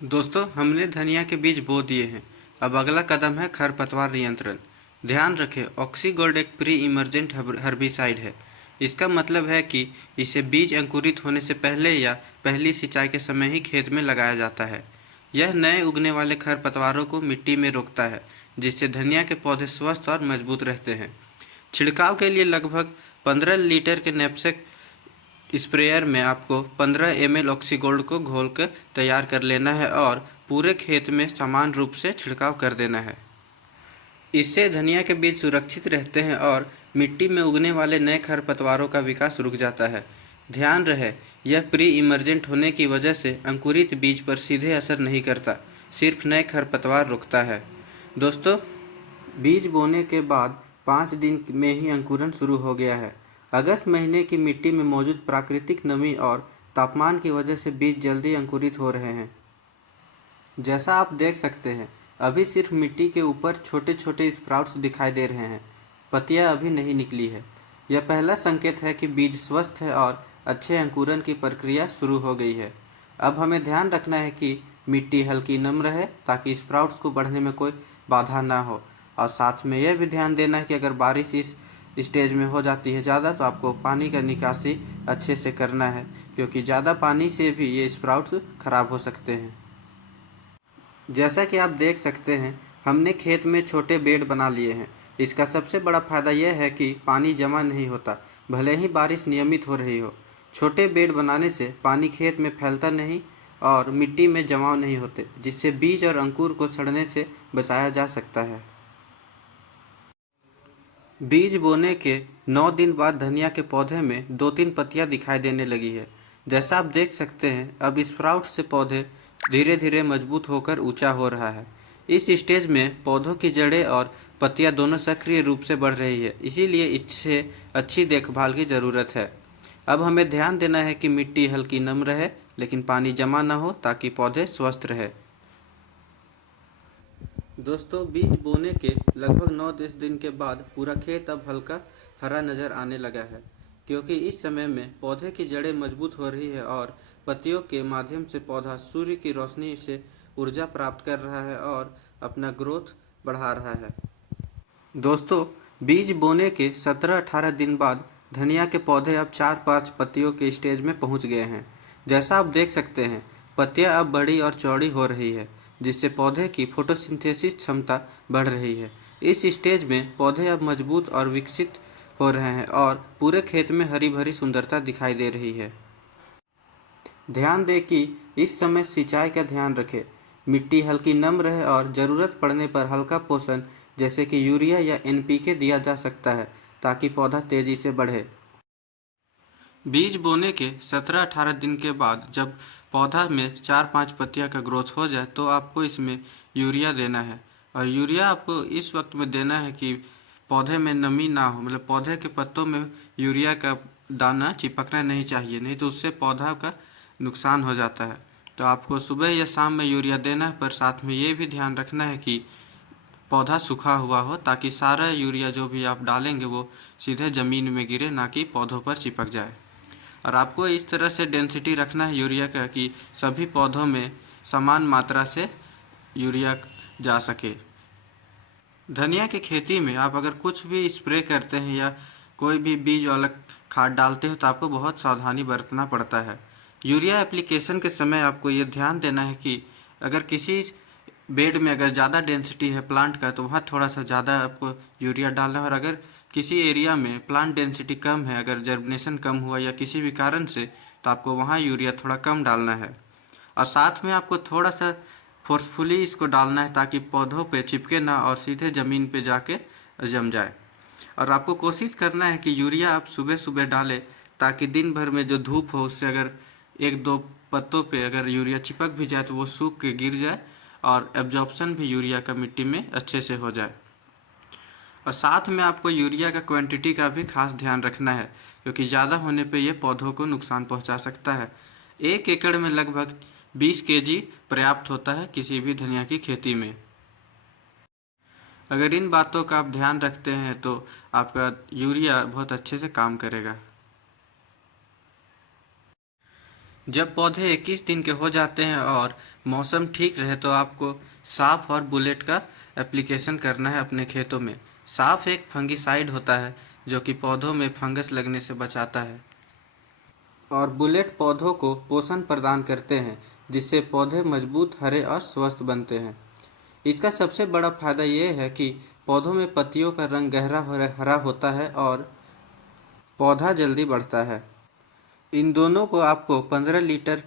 दोस्तों, हमने धनिया के बीज बो दिए हैं। अब अगला कदम है खरपतवार नियंत्रण। ध्यान रखें, ऑक्सीगोल्ड एक प्री इमर्जेंट हर्बिसाइड है। इसका मतलब है कि इसे बीज अंकुरित होने से पहले या पहली सिंचाई के समय ही खेत में लगाया जाता है। यह नए उगने वाले खरपतवारों को मिट्टी में रोकता है, जिससे धनिया के पौधे स्वस्थ और मजबूत रहते हैं। छिड़काव के लिए लगभग 15 लीटर के नैपसेक स्प्रेयर में आपको 15 ml ऑक्सीगोल्ड को घोल कर तैयार कर लेना है और पूरे खेत में समान रूप से छिड़काव कर देना है। इससे धनिया के बीज सुरक्षित रहते हैं और मिट्टी में उगने वाले नए खरपतवारों का विकास रुक जाता है। ध्यान रहे, यह प्री इमर्जेंट होने की वजह से अंकुरित बीज पर सीधे असर नहीं करता, सिर्फ नए खरपतवार रोकता है। दोस्तों, बीज बोने के बाद 5 दिन में ही अंकुरण शुरू हो गया है। अगस्त महीने की मिट्टी में मौजूद प्राकृतिक नमी और तापमान की वजह से बीज जल्दी अंकुरित हो रहे हैं। जैसा आप देख सकते हैं, अभी सिर्फ मिट्टी के ऊपर छोटे छोटे स्प्राउट्स दिखाई दे रहे हैं। पत्तियां अभी नहीं निकली है। यह पहला संकेत है कि बीज स्वस्थ है और अच्छे अंकुरण की प्रक्रिया शुरू हो गई है। अब हमें ध्यान रखना है कि मिट्टी हल्की नम रहे ताकि स्प्राउट्स को बढ़ने में कोई बाधा ना हो। और साथ में यह भी ध्यान देना है कि अगर बारिश इस स्टेज में हो जाती है ज़्यादा, तो आपको पानी का निकासी अच्छे से करना है, क्योंकि ज़्यादा पानी से भी ये स्प्राउट्स खराब हो सकते हैं। जैसा कि आप देख सकते हैं, हमने खेत में छोटे बेड बना लिए हैं। इसका सबसे बड़ा फायदा यह है कि पानी जमा नहीं होता, भले ही बारिश नियमित हो रही हो। छोटे बेड बनाने से पानी खेत में फैलता नहीं और मिट्टी में जमाव नहीं होते, जिससे बीज और अंकुर को सड़ने से बचाया जा सकता है। बीज बोने के 9 दिन बाद धनिया के पौधे में 2-3 पत्तियां दिखाई देने लगी है। जैसा आप देख सकते हैं, अब स्प्राउट से पौधे धीरे धीरे मजबूत होकर ऊंचा हो रहा है। इस स्टेज में पौधों की जड़ें और पत्तियां दोनों सक्रिय रूप से बढ़ रही है, इसीलिए इससे अच्छी देखभाल की ज़रूरत है। अब हमें ध्यान देना है कि मिट्टी हल्की नम रहे, लेकिन पानी जमा न हो, ताकि पौधे स्वस्थ रहे। दोस्तों, बीज बोने के लगभग 9-10 दिन के बाद पूरा खेत अब हल्का हरा नज़र आने लगा है, क्योंकि इस समय में पौधे की जड़ें मजबूत हो रही है और पत्तियों के माध्यम से पौधा सूर्य की रोशनी से ऊर्जा प्राप्त कर रहा है और अपना ग्रोथ बढ़ा रहा है। दोस्तों, बीज बोने के 17-18 दिन बाद धनिया के पौधे अब 4-5 पत्तियों के स्टेज में पहुंच गए हैं। जैसा आप देख सकते हैं, पत्तियां अब बड़ी और चौड़ी हो रही है, जिससे पौधे की फोटोसिंथेसिस क्षमता बढ़ रही है। इस स्टेज में पौधे अब मजबूत और विकसित हो रहे हैं और पूरे खेत में हरी भरी सुंदरता दिखाई दे रही है। ध्यान दें कि इस समय सिंचाई का ध्यान रखें, मिट्टी हल्की नम रहे और ज़रूरत पड़ने पर हल्का पोषण जैसे कि यूरिया या एनपीके दिया जा सकता है, ताकि पौधा तेज़ी से बढ़े। बीज बोने के 17-18 दिन के बाद जब पौधा में 4-5 पत्तियां का ग्रोथ हो जाए, तो आपको इसमें यूरिया देना है। और यूरिया आपको इस वक्त में देना है कि पौधे में नमी ना हो, मतलब पौधे के पत्तों में यूरिया का दाना चिपकना नहीं चाहिए, नहीं तो उससे पौधा का नुकसान हो जाता है। तो आपको सुबह या शाम में यूरिया देना है, पर साथ में ये भी ध्यान रखना है कि पौधा सूखा हुआ हो, ताकि सारा यूरिया जो भी आप डालेंगे वो सीधे ज़मीन में गिरे, ना कि पौधों पर चिपक जाए। और आपको इस तरह से डेंसिटी रखना है यूरिया का कि सभी पौधों में समान मात्रा से यूरिया जा सके। धनिया की खेती में आप अगर कुछ भी स्प्रे करते हैं या कोई भी बीज वाला खाद डालते हो, तो आपको बहुत सावधानी बरतना पड़ता है। यूरिया एप्लीकेशन के समय आपको ये ध्यान देना है कि अगर किसी बेड में अगर ज़्यादा डेंसिटी है प्लांट का, तो वहाँ थोड़ा सा ज़्यादा आपको यूरिया डालना है। और अगर किसी एरिया में प्लांट डेंसिटी कम है, अगर जर्मिनेशन कम हुआ या किसी भी कारण से, तो आपको वहाँ यूरिया थोड़ा कम डालना है। और साथ में आपको थोड़ा सा फोर्सफुली इसको डालना है, ताकि पौधों पे चिपके ना और सीधे ज़मीन पे जाके जम जाए। और आपको कोशिश करना है कि यूरिया आप सुबह सुबह डालें, ताकि दिन भर में जो धूप हो उससे अगर 1-2 पत्तों पे अगर यूरिया चिपक भी जाए, तो वो सूख के गिर जाए और एब्जॉर्प्शन भी यूरिया का मिट्टी में अच्छे से हो जाए। और साथ में आपको यूरिया का क्वांटिटी का भी खास ध्यान रखना है, क्योंकि ज़्यादा होने पे ये पौधों को नुकसान पहुंचा सकता है। 1 एकड़ में लगभग 20 केजी पर्याप्त होता है किसी भी धनिया की खेती में। अगर इन बातों का आप ध्यान रखते हैं, तो आपका यूरिया बहुत अच्छे से काम करेगा। जब पौधे 21 दिन के हो जाते हैं और मौसम ठीक रहे तो आपको साफ और बुलेट का एप्लीकेशन करना है अपने खेतों में। साफ एक फंगिसाइड होता है जो कि पौधों में फंगस लगने से बचाता है, और बुलेट पौधों को पोषण प्रदान करते हैं जिससे पौधे मजबूत, हरे और स्वस्थ बनते हैं। इसका सबसे बड़ा फायदा ये है कि पौधों में पत्तियों का रंग गहरा हरा होता है और पौधा जल्दी बढ़ता है। इन दोनों को आपको 15 लीटर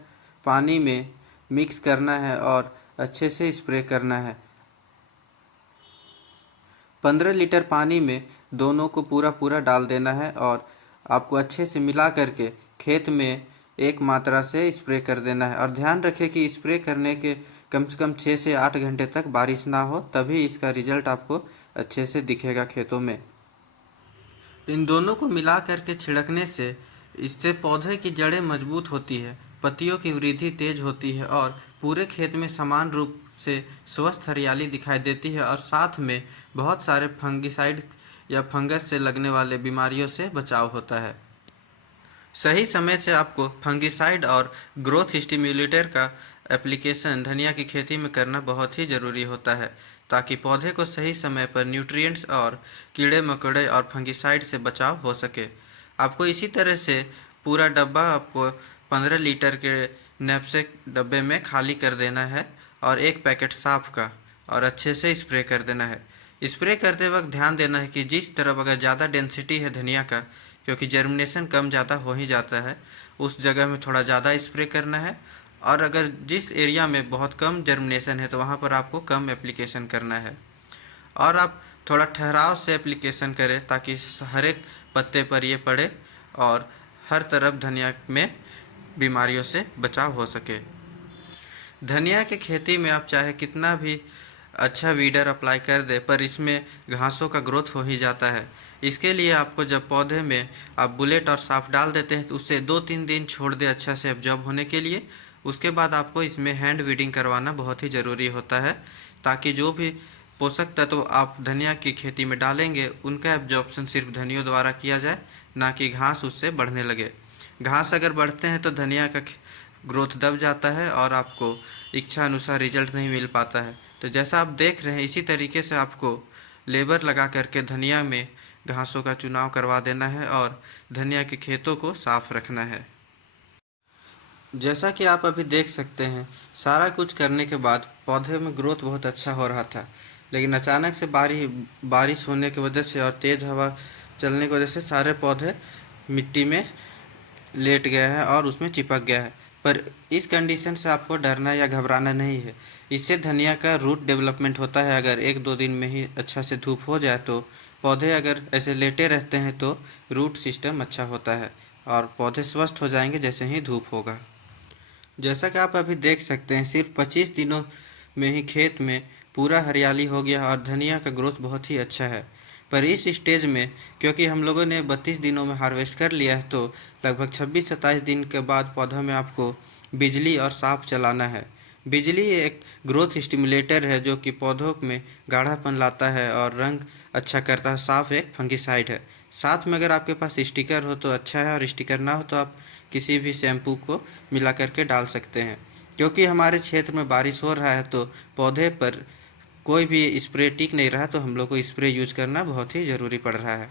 पानी में मिक्स करना है और अच्छे से स्प्रे करना है। 15 लीटर पानी में दोनों को पूरा पूरा डाल देना है और आपको अच्छे से मिला करके खेत में एक मात्रा से स्प्रे कर देना है। और ध्यान रखें कि स्प्रे करने के कम से कम 6 से 8 घंटे तक बारिश ना हो, तभी इसका रिजल्ट आपको अच्छे से दिखेगा खेतों में। इन दोनों को मिला करके छिड़कने से इससे पौधे की जड़ें मजबूत होती है, पत्तियों की वृद्धि तेज होती है और पूरे खेत में समान रूप से स्वस्थ हरियाली दिखाई देती है, और साथ में बहुत सारे फंगिसाइड या फंगस से लगने वाले बीमारियों से बचाव होता है। सही समय से आपको फंगिसाइड और ग्रोथ स्टिम्युलेटर का एप्लीकेशन धनिया की खेती में करना बहुत ही ज़रूरी होता है, ताकि पौधे को सही समय पर न्यूट्रिएंट्स और कीड़े मकोड़े और फंगिसाइड से बचाव हो सके। आपको इसी तरह से पूरा डब्बा आपको 15 लीटर के नैपसेक डब्बे में खाली कर देना है और एक पैकेट साफ का, और अच्छे से स्प्रे कर देना है। स्प्रे करते वक्त ध्यान देना है कि जिस तरफ अगर ज़्यादा डेंसिटी है धनिया का, क्योंकि जर्मिनेशन कम ज़्यादा हो ही जाता है, उस जगह में थोड़ा ज़्यादा स्प्रे करना है, और अगर जिस एरिया में बहुत कम जर्मिनेशन है तो वहाँ पर आपको कम एप्लीकेशन करना है। और आप थोड़ा ठहराव से एप्लीकेशन करें ताकि हर एक पत्ते पर ये पड़े और हर तरफ धनिया में बीमारियों से बचाव हो सके। धनिया की खेती में आप चाहे कितना भी अच्छा वीडर अप्लाई कर दे, पर इसमें घासों का ग्रोथ हो ही जाता है। इसके लिए आपको जब पौधे में आप बुलेट और साफ डाल देते हैं तो उससे 2-3 दिन छोड़ दे अच्छा से एब्जॉर्ब होने के लिए। उसके बाद आपको इसमें हैंड वीडिंग करवाना बहुत ही ज़रूरी होता है, ताकि जो भी पोषक तत्व आप धनिया की खेती में डालेंगे उनका एब्जॉर्प्शन सिर्फ धनियों द्वारा किया जाए, ना कि घास उससे बढ़ने लगे। घास अगर बढ़ते हैं तो धनिया का ग्रोथ दब जाता है और आपको इच्छा अनुसार रिजल्ट नहीं मिल पाता है। तो जैसा आप देख रहे हैं इसी तरीके से आपको लेबर लगा करके धनिया में घासों का चुनाव करवा देना है और धनिया के खेतों को साफ रखना है। जैसा कि आप अभी देख सकते हैं, सारा कुछ करने के बाद पौधे में ग्रोथ बहुत अच्छा हो रहा था, लेकिन अचानक से बारिश होने की वजह से और तेज़ हवा चलने की वजह से सारे पौधे मिट्टी में लेट गया है और उसमें चिपक गया है। पर इस कंडीशन से आपको डरना या घबराना नहीं है। इससे धनिया का रूट डेवलपमेंट होता है। अगर 1-2 दिन में ही अच्छा से धूप हो जाए तो पौधे अगर ऐसे लेटे रहते हैं तो रूट सिस्टम अच्छा होता है और पौधे स्वस्थ हो जाएंगे जैसे ही धूप होगा। जैसा कि आप अभी देख सकते हैं, सिर्फ 25 दिनों में ही खेत में पूरा हरियाली हो गया और धनिया का ग्रोथ बहुत ही अच्छा है। पर इस स्टेज में क्योंकि हम लोगों ने 32 दिनों में हार्वेस्ट कर लिया है, तो लगभग 26-27 दिन के बाद पौधा में आपको बिजली और साफ चलाना है। बिजली एक ग्रोथ स्टिमुलेटर है जो कि पौधों में गाढ़ापन लाता है और रंग अच्छा करता है। साफ एक फंगिसाइड है। साथ में अगर आपके पास स्टिकर हो तो अच्छा है, और स्टिकर ना हो तो आप किसी भी शैम्पू को मिला करके डाल सकते हैं। क्योंकि हमारे क्षेत्र में बारिश हो रहा है तो पौधे पर कोई भी स्प्रे टिक नहीं रहा, तो हम लोग को स्प्रे यूज करना बहुत ही ज़रूरी पड़ रहा है।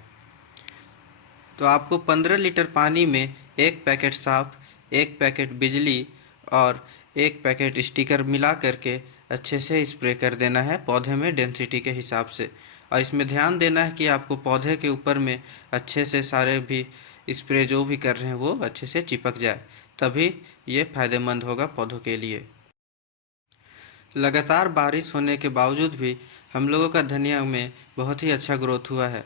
तो आपको 15 लीटर पानी में एक पैकेट साफ, एक पैकेट बिजली और एक पैकेट स्टिकर मिला करके अच्छे से स्प्रे कर देना है पौधे में डेंसिटी के हिसाब से। और इसमें ध्यान देना है कि आपको पौधे के ऊपर में अच्छे से सारे भी स्प्रे जो भी कर रहे हैं वो अच्छे से चिपक जाए, तभी ये फ़ायदेमंद होगा पौधों के लिए। लगातार बारिश होने के बावजूद भी हम लोगों का धनिया में बहुत ही अच्छा ग्रोथ हुआ है।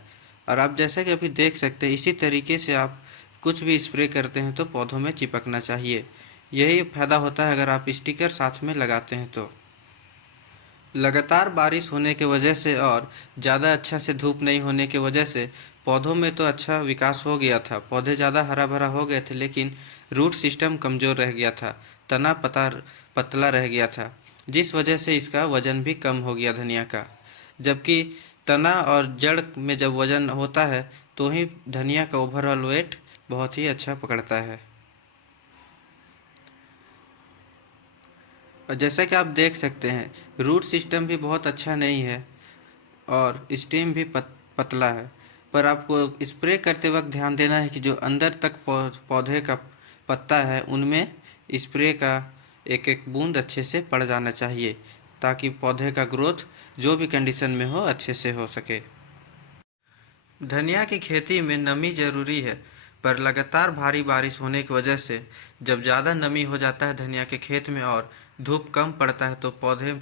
और आप जैसा कि अभी देख सकते हैं, इसी तरीके से आप कुछ भी स्प्रे करते हैं तो पौधों में चिपकना चाहिए। यही फ़ायदा होता है अगर आप स्टिकर साथ में लगाते हैं तो। लगातार बारिश होने की वजह से और ज़्यादा अच्छा से धूप नहीं होने की वजह से पौधों में तो अच्छा विकास हो गया था, पौधे ज़्यादा हरा भरा हो गए थे, लेकिन रूट सिस्टम कमज़ोर रह गया था, तना पतला रह गया था, जिस वजह से इसका वज़न भी कम हो गया धनिया का। जबकि तना और जड़ में जब वज़न होता है तो ही धनिया का ओवरऑल वेट बहुत ही अच्छा पकड़ता है। और जैसा कि आप देख सकते हैं, रूट सिस्टम भी बहुत अच्छा नहीं है और स्टेम भी पतला है। पर आपको स्प्रे करते वक्त ध्यान देना है कि जो अंदर तक पौधे का पत्ता है उनमें स्प्रे का एक एक बूंद अच्छे से पड़ जाना चाहिए, ताकि पौधे का ग्रोथ जो भी कंडीशन में हो अच्छे से हो सके। धनिया की खेती में नमी जरूरी है, पर लगातार भारी बारिश होने की वजह से जब ज़्यादा नमी हो जाता है धनिया के खेत में और धूप कम पड़ता है तो पौधे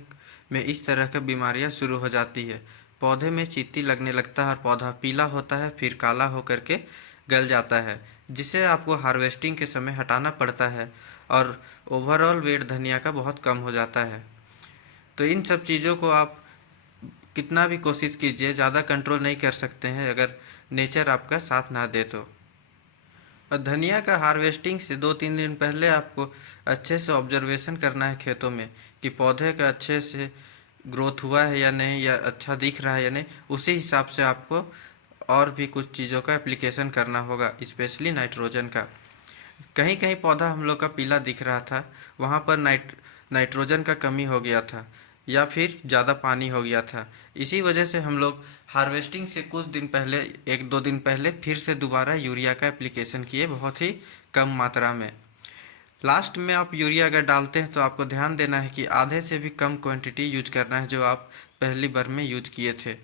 में इस तरह की बीमारियां शुरू हो जाती है। पौधे में चींटी लगने लगता है और पौधा पीला होता है, फिर काला होकर के गल जाता है, जिसे आपको हार्वेस्टिंग के समय हटाना पड़ता है और ओवरऑल वेट धनिया का बहुत कम हो जाता है। तो इन सब चीज़ों को आप कितना भी कोशिश कीजिए, ज़्यादा कंट्रोल नहीं कर सकते हैं अगर नेचर आपका साथ ना दे तो। और धनिया का हार्वेस्टिंग से 2-3 दिन पहले आपको अच्छे से ऑब्जर्वेशन करना है खेतों में कि पौधे का अच्छे से ग्रोथ हुआ है या नहीं, या अच्छा दिख रहा है या नहीं। उसी हिसाब से आपको और भी कुछ चीज़ों का एप्लीकेशन करना होगा, स्पेशली नाइट्रोजन का। कहीं कहीं पौधा हम लोग का पीला दिख रहा था, वहाँ पर नाइट्रोजन का कमी हो गया था या फिर ज़्यादा पानी हो गया था। इसी वजह से हम लोग हार्वेस्टिंग से कुछ दिन पहले, 1-2 दिन पहले फिर से दोबारा यूरिया का एप्लीकेशन किए, बहुत ही कम मात्रा में। लास्ट में आप यूरिया अगर डालते हैं तो आपको ध्यान देना है कि आधे से भी कम क्वांटिटी यूज करना है जो आप पहली बार में यूज किए थे।